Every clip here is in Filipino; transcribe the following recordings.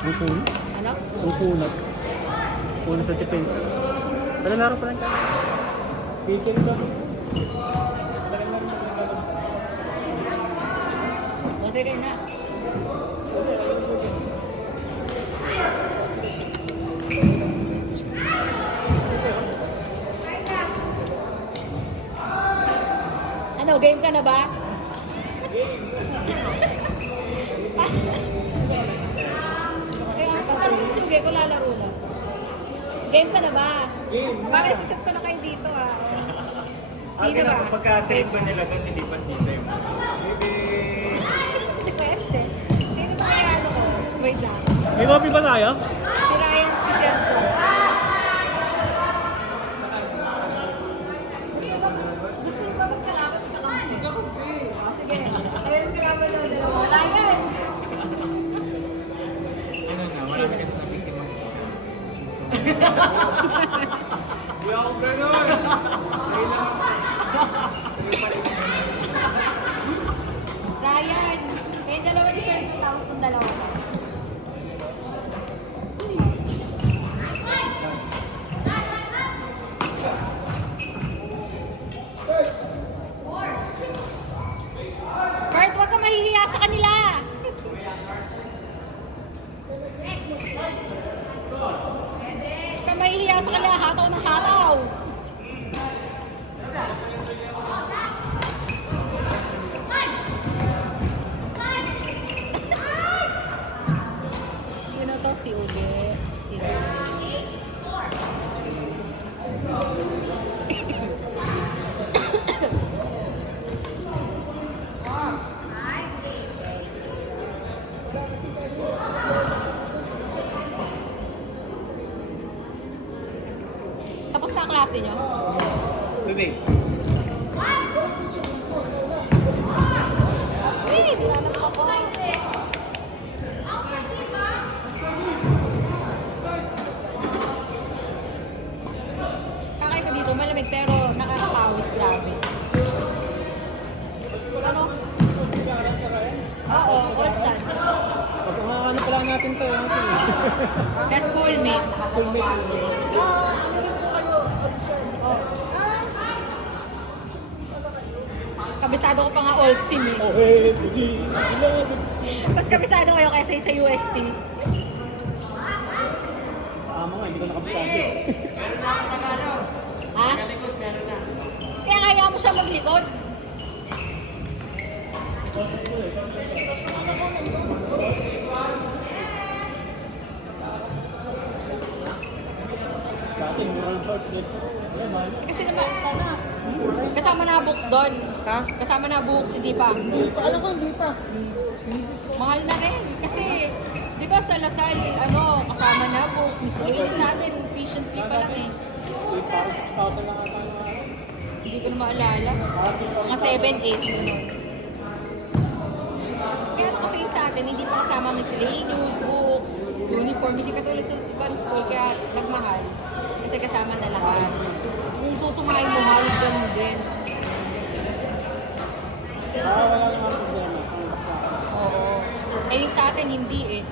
Ang puno? Ano? Ang puno. Puno sa defense. Ano laro pa lang ka? Weekend ba? Kasi rin na. Ano, game ka na ba? Kaya patanong yung sugi ko lalaro na. Game ka na ba? Game na. Bakit sisit ko na kayo dito ah? Sino ba? Pagka-trade ba nila doon, hindi pa sila yung maybe... Depende. Sino ba kaya ano ko? Wait lang. May copy ba tayo? Si Ryan, si Sergio. Gusto mo ba magkalaban? Magkakampi. Sige. Ayaw magkalaban daw dalawa. Wala yan. Ano na, marami kasi sa Mickey Mouse. Hindi ako gano'n. Ryan, yung dalawa ni Sergio tapos ng dalawa pa. Bart, huwag ka mahihiya sa kanila. Huwag ka mahihiya sa kanila. Hataw ng hataw. Sino to? Si Uge. Si Ryan. Tapos na ang klase nyo? Today. Eh, di alam ako. Kakay ko dito, malamig pero nakakapawis, grabe. Ano? Oo, Olsan. Pagkakaano pa lang natin to. Best schoolmate. Kabisado ko pa nga Olsim eh. Okay, hindi. Mas kabisado kayo kaysa sa UST. Sama nga, hindi ko nakabisado. Ha? Kaya kaya mo siya maglikod. Dati, murang shorts eh. Kasi naman, kasama na books doon. Ha? Kasama na books, hindi pa. Alam ko, hindi pa. Mahal na rin. Kasi, di ba sa Lasal, ano, kasama na books. Miscellaneous sa atin, fish and free pa lang eh. Parang 6,000 lang ata na. Hindi ko na maalala. Mga 7, 8, gano'n. Kaya ano kasi yun sa atin, hindi pa kasama miscellaneous, books, uniform. Hindi katulad sa ibang school, kaya nagmahal. Kasi kasama na lahat. Kung susumahin mo, halos ganun din. Wala naman problema. Oo. Eh yung sa atin, hindi eh.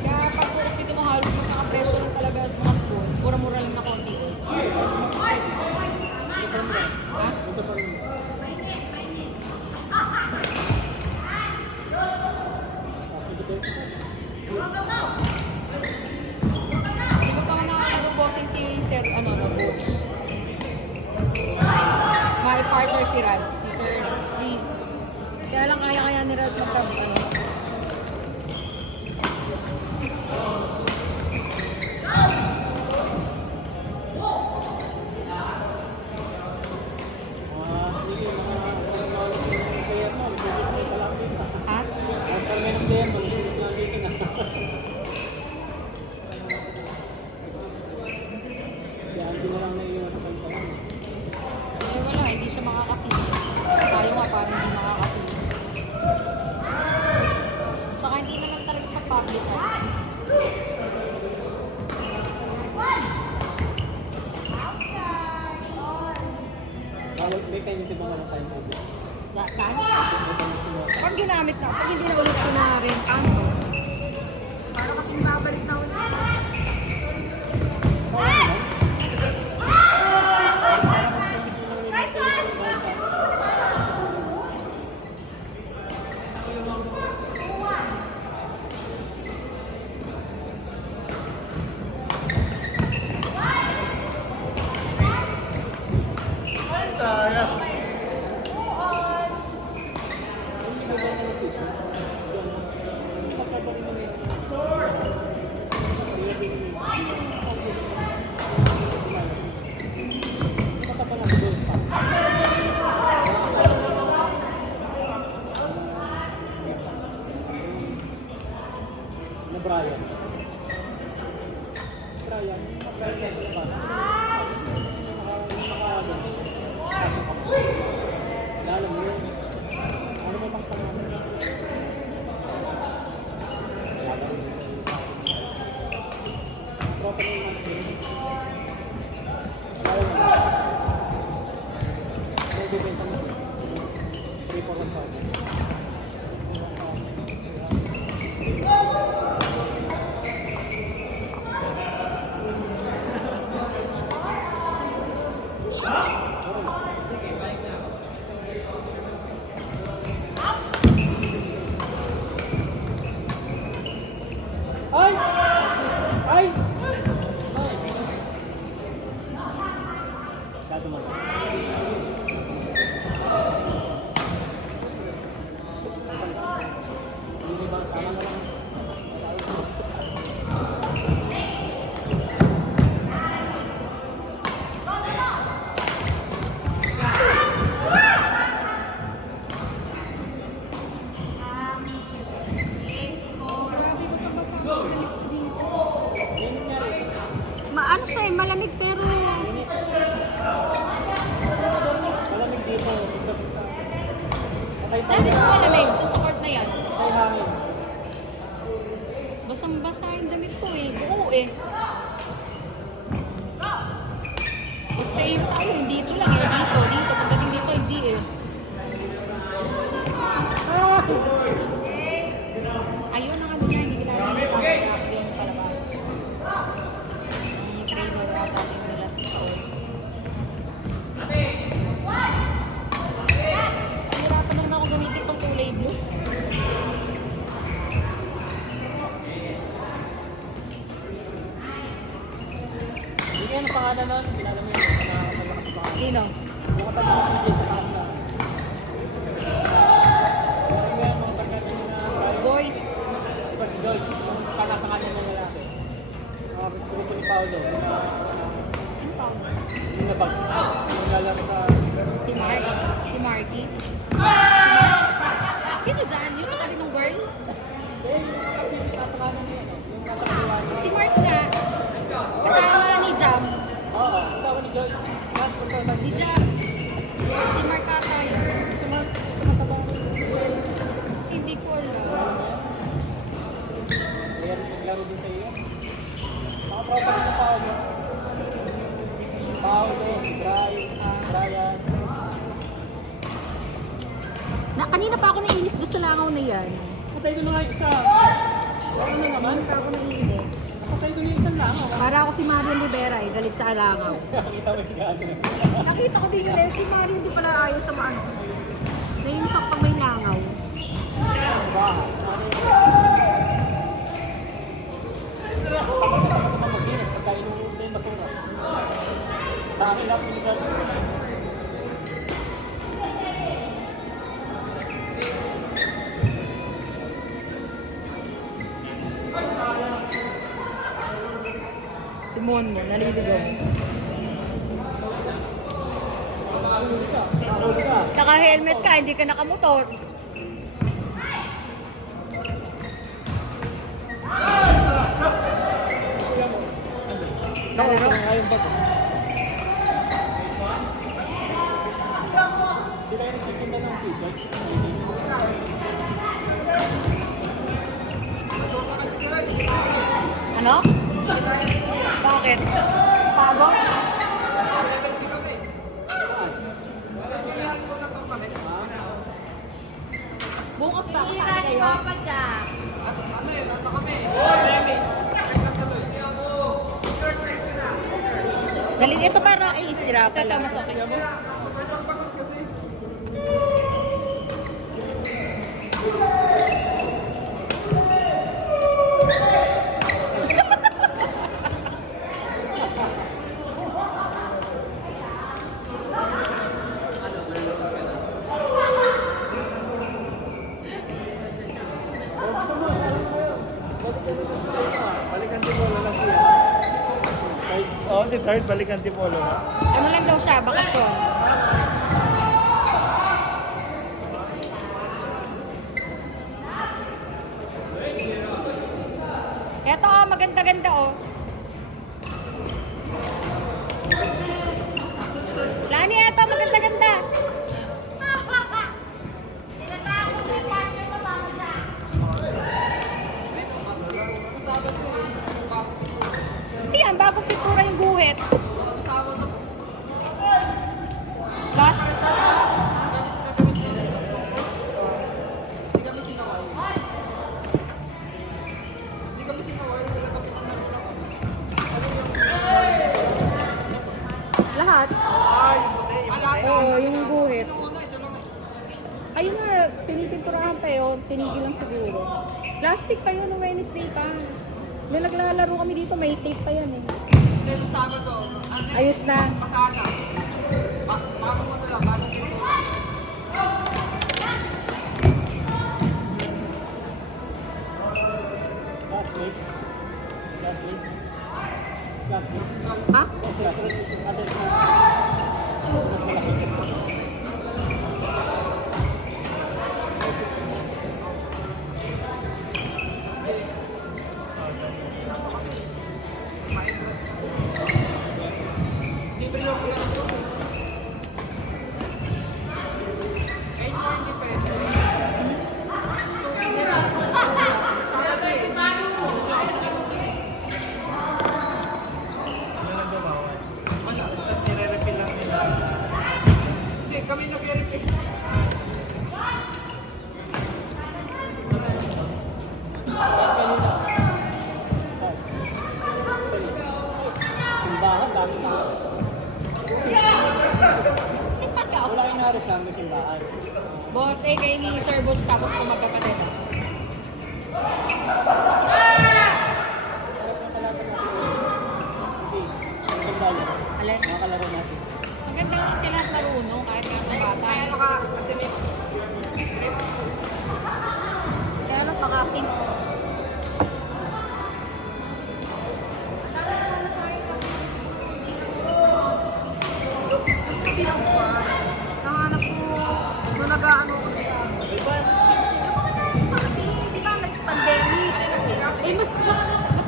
Kaya pag puro pito mo, halos magkakapresyo lang talaga at mga school. Mura-mura lang na konti. Ha? Ito pa rin. Hindi ko pa nga nakakabosing si Sir, ano, no, books. May partner si Rad, si Sir Z. Kaya lang kaya-kaya ni Rad mag ano. Ha? Eh wala, hindi siya makakasili. Tayo nga parang hindi makakasili. Saka hindi naman talaga siya public. May time si mga tayo sa ito. Saan? May time si mga. Pag ginamit na, pag hindi na ulit ko na rin, ano? Brian. Brian. Brian ba? Alam mo yun. Ano mo bang pangalan? Tropa na yung mga yun. Alam mo. Nagbibenta mo. 3-4-1-5. Ay! Ay! Dado mo. Hindi ba? Sama na lang. Grabe, basta-basta ang damit ko dito. Yan nangyari. Maano siya eh, malamig pero... Malamig dito. Dito sa... Okay, Sabi ko malamig, dun sa court na yan. may hangin. Basang-basa yung damit ko eh, buo eh. Pag sa iyo tayo, dito lang eh, dito. Pagdating dito, hindi eh. Ayun ang ano niya, hindi ginagawa yung champion palabas. Yung trainer ata yung nila sa odds. Nahirapan na naman ako gamitin itong kulay blue. Hindi yan ang pangalan nun. Kilala mo yun. Nakakatawa sa pangalan. Sino? Yung katabi na sa kanila. Pero yung mga barkada nyo na Joyce. diba si Joyce, yung kanasa kanila ng lalaki. Grupo ni Paolo. Sino pa? Yung nabag. Yung lalaki sa... Si Mark? Si Marky? Sino dyan? Yung katabi ng girl? Eh, yung katabi ni tatakanan niya. Yung nasa kaliwa. Si Mark nga. Kasama ni Jam. Oo, asawa ni Joyce. Mas punta Ni Jam. Si Mark ata yun. si Mark, sa mataba. Hindi ko alam. Kaya rin naglaro din sa iyo. Nakapropa rin ng Paolo. Paolo, si Brian. Kanina pa ako naiinis doon sa langaw na yan. Patay doon na nga yung isa. Ano na naman? Kanina pa ako naiinis. Patay doon yung isang lang. Para ako si Marian Rivera eh, galit sa langaw. Nakita mo yung gano'n. Nakita ko din yun si Marian di pala ayaw sa maano. Naiinis ako pag may langaw. Mag-inis pagka inuulit na yung basura. Sa akin lang pinigado. Si Mon mo, naliligaw. Nakahuli ka. Naka-helmet ka, hindi ka nakamotor. Nakahuli ka ngayon ba? Hindi kayo nagtitinda ng t-shirt? Ano? Bakit? Pagod? Bukas ba? Kasama kayo? Dali, ito para kay Isra pala. Mas okay. Balikan Tipolo na siya. Oo, si Third, balikan Tipolo na. Ano lang daw siya, bakasyon. Eto, oh, maganda-ganda, oh. Lani, eto, maganda-ganda. Yan, bagong pintura yung guhit. Last resort na. Lahat? Oo, yung guhit. Ayun nga, pinipinturahan pa yun. Tinigil lang siguro. Plastic pa yun, no Wednesday pa. Nung naglalaro kami dito, may tape pa yan eh. Ayos na. Last week. Last week. Last week. Ha? Kasi other Tapos nire-refill lang nila. simbahan, dami na. Wala kayong naris lang ng simbahan. Boss, eh, kayo ni Sir Boss tapos kung magkapatid. Alin? Makakalaro natin. Maganda lang sila at marunong kahit nga ng bata. Kaya ka, kaya lang pakaking. Nanganap ko, nung nag-ano ko dito. Kasi, di ba, nag-pandemic. Eh, mas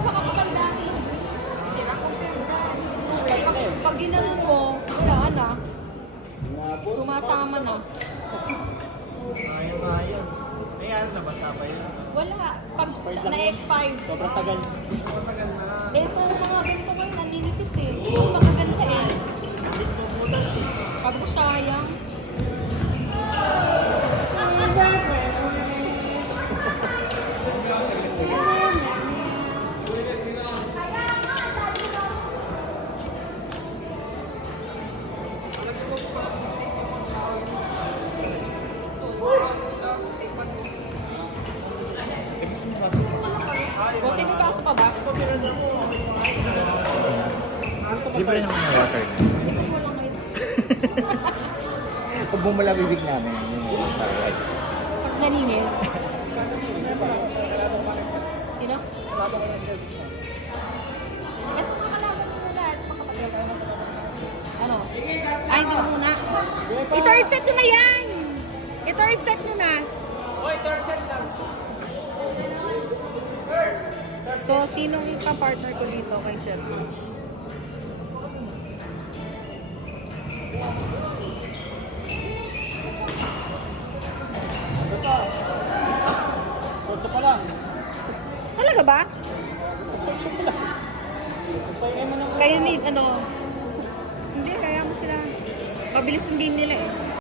makakapagdami. Pag ginanon mo, wala na. Sumasama na. Ayun. May ano na ba sabay yun? Wala. Pag na-expire. Sobrang tagal. Matagal na. Ito, mga ganito kayo, naninipis eh. Ito, makaganda eh. Pag sayang. Boss, may kaso pa ba? Libre naman yung water na. Pag bumula bibig namin, yung starlight. Pag naningil. Sino? Ito mga kalaban mo muna. Ito mga kapatid. Ano? Ay, hindi mo muna. I-third set mo na yan! I-third set mo na. So, sinong partner ko dito kay Sir Rich? Sotso pa lang. Talaga ba? Sotso pa lang. Pagpahingay mo ng Kayo ni, ano? Hindi, kaya mo sila. Mabilis yung game nila eh.